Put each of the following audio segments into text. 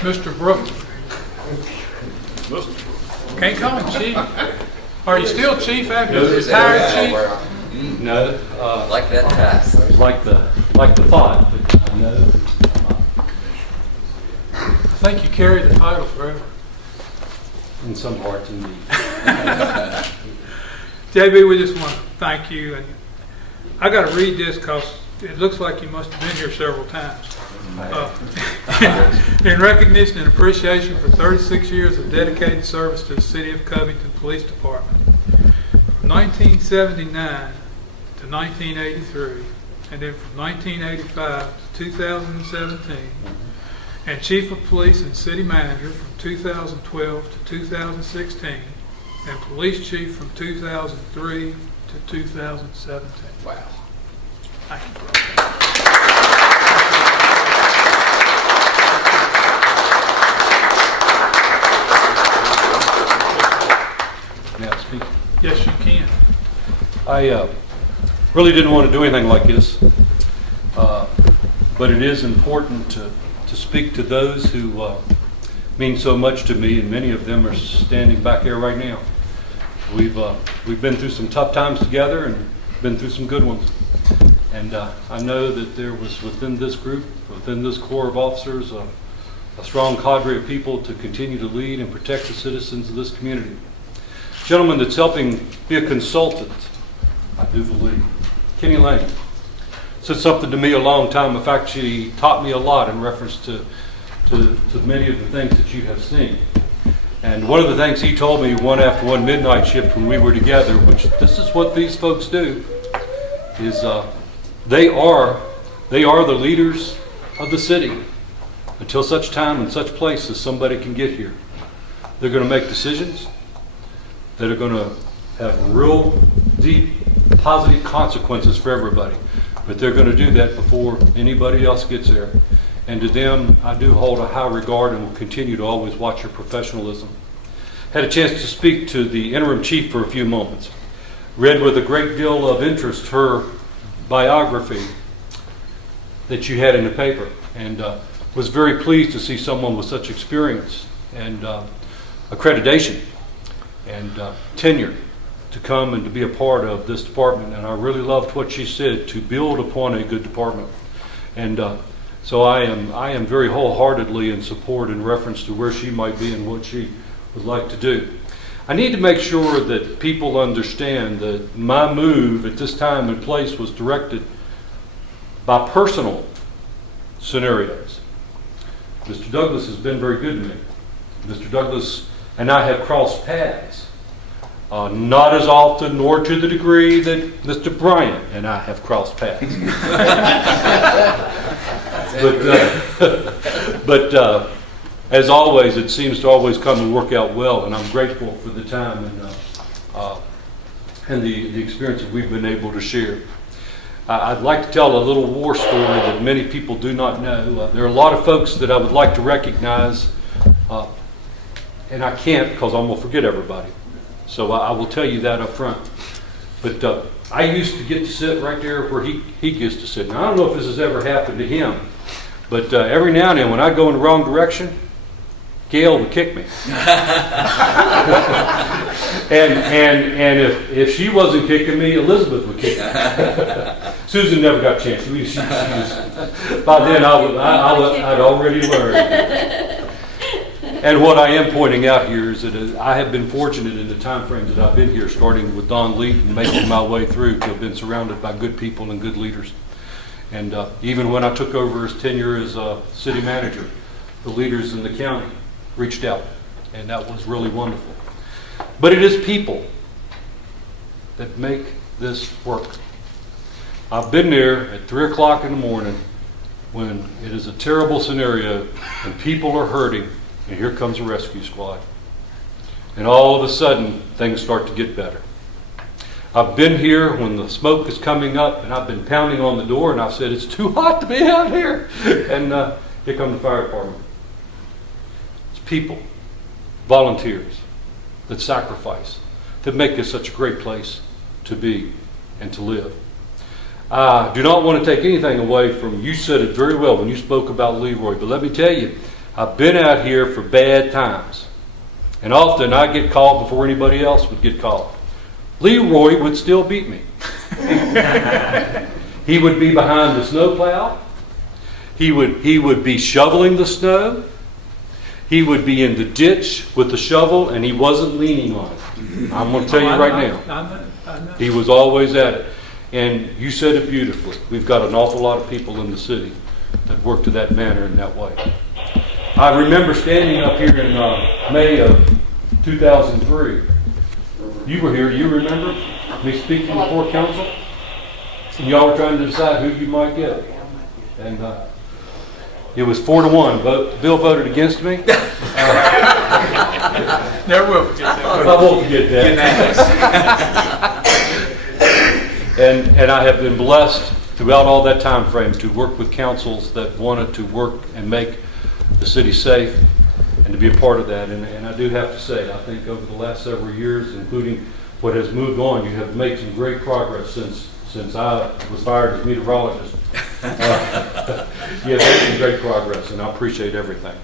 Mr. Broughman. Can't call him chief. Are you still chief after you retired chief? No, Like that task. like the thought, but no. I think you carry the title forever. In some parts, indeed. JB, we just want to thank you, and I got to read this because it looks like you must have been here several times. In recognition and appreciation for 36 years of dedicated service to the City of Covington Police Department, from 1979 to 1983, and then from 1985 to 2017, and Chief of Police and City Manager from 2012 to 2016, and Police Chief from 2003 to 2017. Wow. Thank you, bro. May I speak? Yes, you can. I really didn't want to do anything like this, but it is important to speak to those who mean so much to me, and many of them are standing back here right now. We've been through some tough times together and been through some good ones. And I know that there was within this group, within this corps of officers, a strong cadre of people to continue to lead and protect the citizens of this community. Gentleman that's helping be a consultant, I do believe, Kenny Lane, said something to me a long time. In fact, she taught me a lot in reference to many of the things that you have seen. And one of the things he told me one after one midnight shift when we were together, which this is what these folks do, is they are the leaders of the city until such time and such place as somebody can get here. They're going to make decisions that are going to have real deep positive consequences for everybody. But they're going to do that before anybody else gets there. And to them, I do hold a high regard and will continue to always watch your professionalism. Had a chance to speak to the interim chief for a few moments. Read with a great deal of interest her biography that you had in the paper, and was very pleased to see someone with such experience and accreditation and tenure to come and to be a part of this department. And I really loved what she said, to build upon a good department. And so I am very wholeheartedly in support in reference to where she might be and what she would like to do. I need to make sure that people understand that my move at this time and place was directed by personal scenarios. Mr. Douglas has been very good to me. Mr. Douglas and I have crossed paths. Not as often nor to the degree that Mr. Bryant and I have crossed paths. but as always, it seems to always come and work out well, and I'm grateful for the time and the experience that we've been able to share. I'd like to tell a little war story that many people do not know. There are a lot of folks that I would like to recognize, and I can't because I'm going to forget everybody. So I will tell you that up front. But I used to get to sit right there where he gets to sit. Now, I don't know if this has ever happened to him, but every now and then when I go in the wrong direction, Gail would kick me. and if she wasn't kicking me, Elizabeth would kick me. Susan never got a chance. By then I'd already learned. And what I am pointing out here is that I have been fortunate in the time frames that I've been here, starting with Don Lee and making my way through, to have been surrounded by good people and good leaders. And even when I took over his tenure as city manager, the leaders in the county reached out, and that was really wonderful. But it is people that make this work. I've been there at 3 o'clock in the morning when it is a terrible scenario and people are hurting, and here comes a rescue squad. And all of a sudden, things start to get better. I've been here when the smoke is coming up, and I've been pounding on the door, and I've said, it's too hot to be out here. And here comes the fire department. It's people, volunteers, that sacrifice, that make this such a great place to be and to live. I do not want to take anything away from, you said it very well when you spoke about Leroy, but let me tell you, I've been out here for bad times. And often I get called before anybody else would get called. Leroy would still beat me. He would be behind the snowplow. He would be shoveling the snow. He would be in the ditch with the shovel, and he wasn't leaning on it. I'm going to tell you right now. I know. He was always at it. And you said it beautifully. We've got an awful lot of people in the city that work to that manner in that way. I remember standing up here in May of 2003. You were here. Do you remember me speaking before council? And y'all were trying to decide who you might get. And it was 4-1. Bill voted against me. Never will forget that. I won't forget that. And I have been blessed throughout all that time frame to work with councils that wanted to work and make the city safe and to be a part of that. And I do have to say, I think over the last several years, including what has moved on, you have made some great progress since I was fired as meteorologist. You have made some great progress, and I appreciate everything.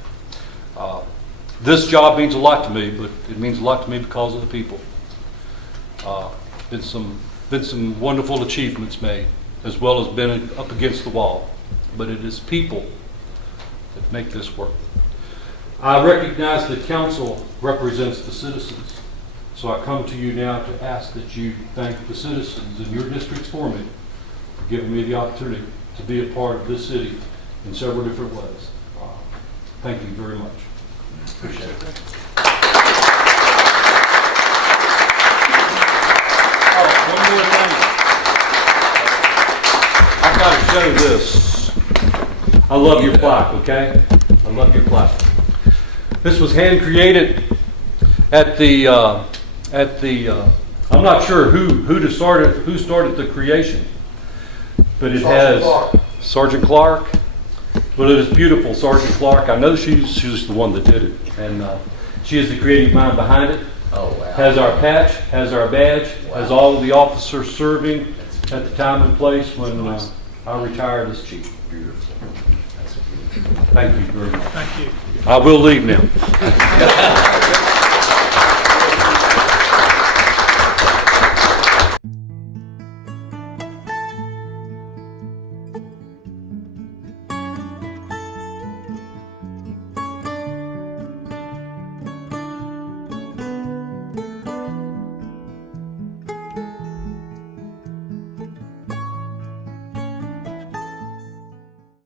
This job means a lot to me, but it means a lot to me because of the people. Been some wonderful achievements made, as well as been up against the wall. But it is people that make this work. I recognize that council represents the citizens. So I come to you now to ask that you thank the citizens in your districts for me for giving me the opportunity to be a part of this city in several different ways. Thank you very much. Appreciate it. One more thing. I've got to show this. I love your plaque, okay? I love your plaque. This was hand created at the I'm not sure who started the creation, but it has Sergeant Clark. Well, it is beautiful, Sergeant Clark. I know she's the one that did it, and she is the creative mind behind it. Oh, wow. Has our patch, has our badge, has all of the officers serving at the time and place when I retired as chief. Beautiful. That's beautiful. Thank you very much. Thank you. I will leave now.